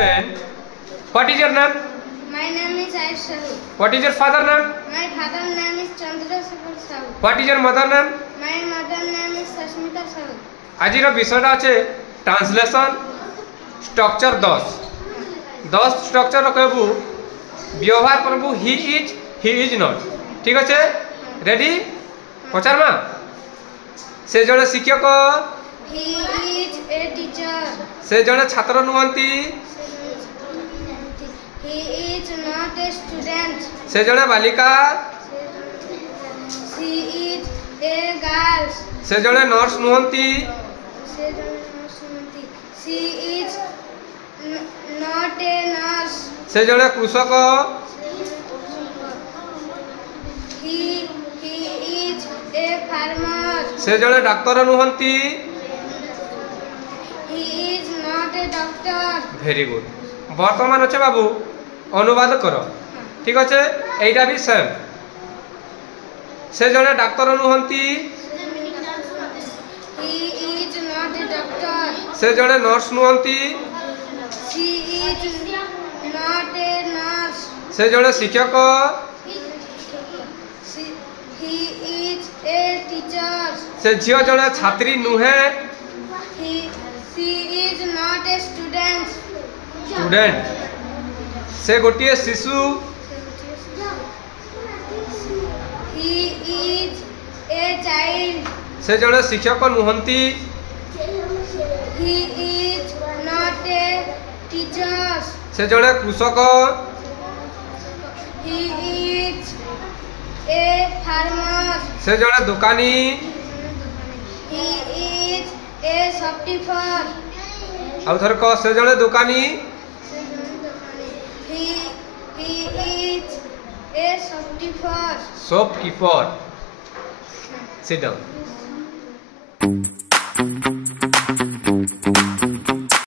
student. What is your name? My name is Ayush Sahu. What is your father name? My father name is Chandrasekhar Sahu. What is your mother name? My mother name is Sashmita Sahu. आज विषयटा अच्छे translation structure 10 structure कहबू व्यवहार करबू he is not ठीक अच्छे ready पचारमा से जड़े शिक्षक He is a teacher. से जड़े छात्र नुहंती He is not a student. से जड़े बालिका She is a girl. से जड़े नर्स नुहंती She is not a nurse. से जड़े कृषक He is a farmer. से जड़े डाक्तर नुहंती He is not a doctor. Very good वर्तमान अच्छे बाबू अनुवाद कर ठीक अच्छे एटा भी सेम से जड़े डाक्तर नुहंती He is not a doctor. से जड़े नर्स नुहंती She is not a nurse. से जड़े शिक्षक He is a teacher. से झील जड़े छात्री नुहे She is not a student. Student से गोटे शिशु He is a child. से जड़े शिक्षक नुहंती He is not a teacher. से जड़े कृषक He is a farmer. से जड़े दुकानी He is a shopkeeper. आउ थर कह से जड़े दुकानी He is a shopkeeper. Shopkeeper sit down